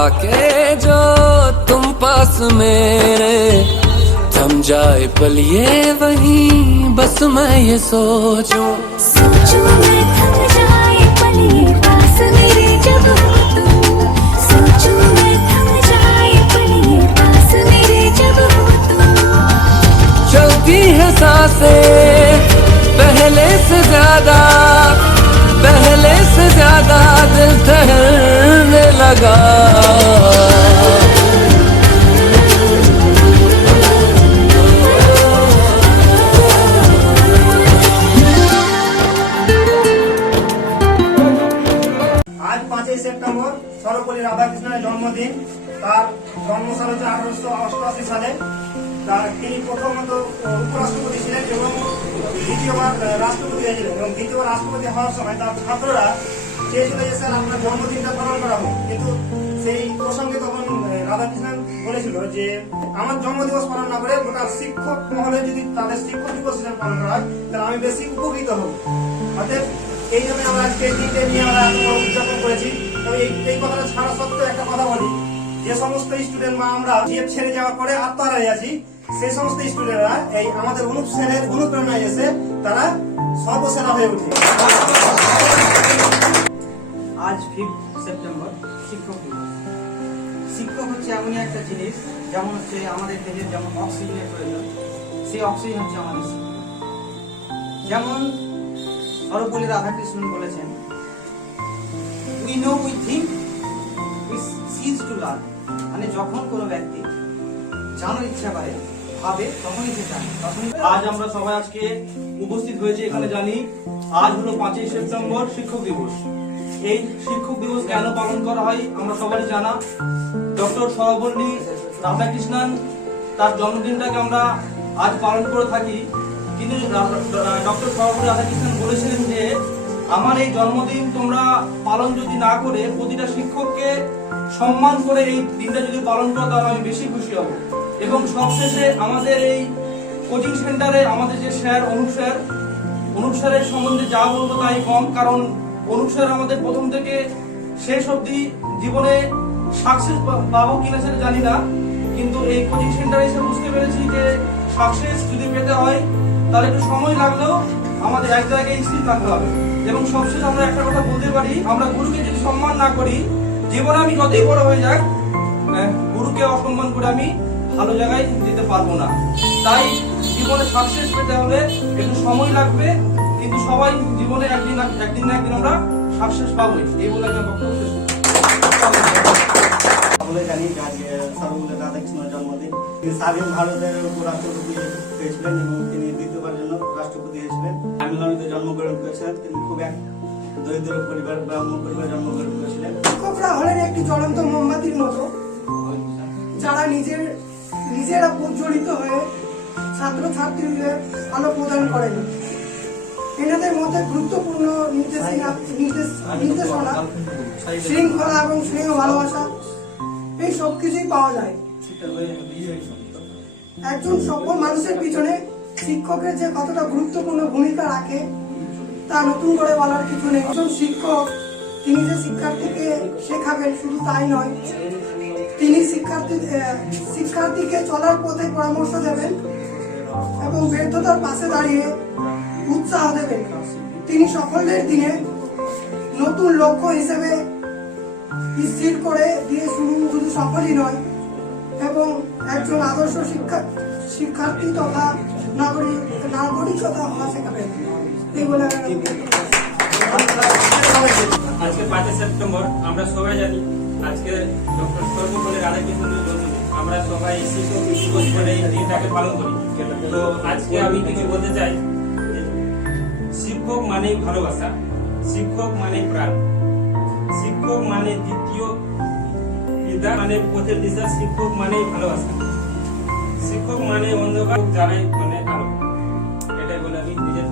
आके जो तुम पास मेरे थम जाए पल ये वहीं बस मैं ये सोचूं मैं थम जाए पल ये पास मेरे जब हो तुम सोचूं मैं थम जाए पल ये पास मेरे जब हो तुम चलती है सांसें पहले से ज्यादा दिल ठहरने लगा आज 5 সেপ্টেম্বর সর্বপল্লী রাধাকৃষ্ণের জন্মদিন। তার জন্মসাল হচ্ছে 1888 সালে। তিনি প্রথমত উপরাষ্ট্রপতি ছিলেন এবং দ্বিতীয়বার রাষ্ট্রপতি হয়েছিলেন এবং দ্বিতীয়বার রাষ্ট্রপতি হওয়ার সময় তার ছাত্ররা চেয়েছিল যে স্যার আপনার জন্মদিনটা পালন করা হোক, কিন্তু সেই প্রসঙ্গে তখন রাধাকৃষ্ণন বলেছিল যে আমার জন্মদিবস পালন না করে গোটা শিক্ষক মহলে যদি তাদের শিক্ষক দিবস পালন করা হয় তাহলে আমি বেশি উপকৃত হব। অতএব এই জন্য আমরা আজকে এই দিনটা নিয়ে আমরা এত বড় উদযাপন করেছি। তবে এই কথাটা ছাড়া সত্ত্বেও একটা কথা বলি, যে সমস্ত স্টুডেন্ট বা আমরা জিএফ ছেড়ে যাওয়ার পরে আত্মহারা আছি সেই সমস্ত স্টুডেন্টরা এই আমাদের অনুপ স্যারের অনুপ্রেরণায় এসে তারা সর্বসেরা হয়ে উঠে। আজ 5 সেপ্টেম্বর শিক্ষক দিবস। শিক্ষক হচ্ছে এমনই একটা জিনিস, যেমন হচ্ছে আমাদের দেহের যেমন অক্সিজেনের প্রয়োজন, সেই অক্সিজেন হচ্ছে আমাদের শিক্ষক। যেমন সর্বপল্লী রাধাকৃষ্ণন বলেছেন, we know we think we cease to learn, মানে যখন কোনো ব্যক্তি জানার ইচ্ছা করে ভাবে তখনই সে জানে। আজ আমরা সবাই আজকে উপস্থিত হয়েছে এখানে জানি আজ হলো 5 সেপ্টেম্বর শিক্ষক দিবস। এই শিক্ষক দিবস কেন পালন করা হয় আমরা সবাই জানা। ডক্টর সর্বপল্লী রাধাকৃষ্ণন তার জন্মদিনটাকে আমরা আজ পালন করে থাকি, কিন্তু ডক্টর সর্বপল্লী রাধাকৃষ্ণন বলেছিলেন যে আমার এই জন্মদিন তোমরা পালন যদি না করে প্রতিটা শিক্ষককে সম্মান করে এই দিনটা যদি পালন করো তাহলে আমি বেশি খুশি হব। এবং সবশেষে আমাদের এই কোচিং সেন্টারে আমাদের যে স্যার অনুপ স্যারের সম্বন্ধে যা বলবো তাই কম, কারণ অনুপ স্যার আমাদের প্রথম থেকে শেষ অবধি জীবনে সাকসেস পাবো কিনা সেটা জানি না, কিন্তু এই কোচিং সেন্টারে এসে বুঝতে পেরেছি যে সাকসেস যদি পেতে হয় তাহলে একটু সময় লাগলেও আমাদের এক জায়গায় স্থির থাকতে হবে। এবং সবশেষে আমরা একটা কথা বলতে পারি, আমরা গুরুকে যদি সম্মান না করি জীবনে আমি যতই বড় হয়ে যাক গুরুকে অসম্মান করে আমি ভালো জায়গায় যেতে পারবো না। তাই জীবনে সাকসেস পেতে হলে একটু সময় লাগবে, কিন্তু সবাই জীবনে একদিন না একদিন আমরা সাকসেস পাবোই। এই বলে আমি বক্তব্য শেষ করছি। সকলে জানি আজ সর্বপল্লী রাধাকৃষ্ণের জন্মদিন। তিনি স্বাধীন ভারতের উপরাষ্ট্রপতি হয়েছিলেন এবং তিনি দ্বিতীয়বার জন্য রাষ্ট্রপতি হয়েছিলেন। তামিলনাড়ুতে জন্মগ্রহণ করেছিলেন। তিনি খুব এক দরিদ্র পরিবার ব্রাহ্মণ পরিবারে জন্মগ্রহণ করেছিলেন। শিক্ষকরা হলেন একটি জ্বলন্ত মোমবাতির মতো, যারা নিজেরা প্রজ্বলিত হয়ে ছাত্রছাত্রীদের আলো প্রদান করেন। এনাদের মধ্যে গুরুত্বপূর্ণ নির্দেশনা, শৃঙ্খলা এবং স্নেহ ভালোবাসা এই সব কিছুই পাওয়া যায়। একজন সফল মানুষের পিছনে শিক্ষকের যে কতটা গুরুত্বপূর্ণ ভূমিকা রাখে তা নতুন করে বলার কিছু নেই। একজন শিক্ষক তিনি যে শিক্ষার্থীকে শেখাবেন শুধু তাই নয়, তিনি শিক্ষার্থীকে চলার পথে পরামর্শ দেবেন এবং ব্যর্থতার পাশে দাঁড়িয়ে উৎসাহ দেবেন। তিনি সকলের দিনে নতুন লক্ষ্য হিসেবে স্থির করে দিয়ে শুধু সফলই নয় এবং একজন আদর্শ শিক্ষার্থী তথা নাগরিকতা হওয়া শেখাবেন। এই বলে আজকে 5 সেপ্টেম্বর আমরা সবাই জানি আজকে ডক্টর সর্বপল্লী রাধাকৃষ্ণনের জন্মদিন। আমরা সবাই শিক্ষক দিবস বলে এই দিনটাকে পালন করি। তো আজকে আমি কিছু বলতে চাই, শিক্ষক মানেই ভালোবাসা, শিক্ষক মানে প্রাণ, শিক্ষক মানে দ্বিতীয় পিতা, মানে পথের দিশা, শিক্ষক মানেই ভালোবাসা, শিক্ষক মানে অন্ধকার, জানাই মানে আলো। এটাই বলে আমি নিজের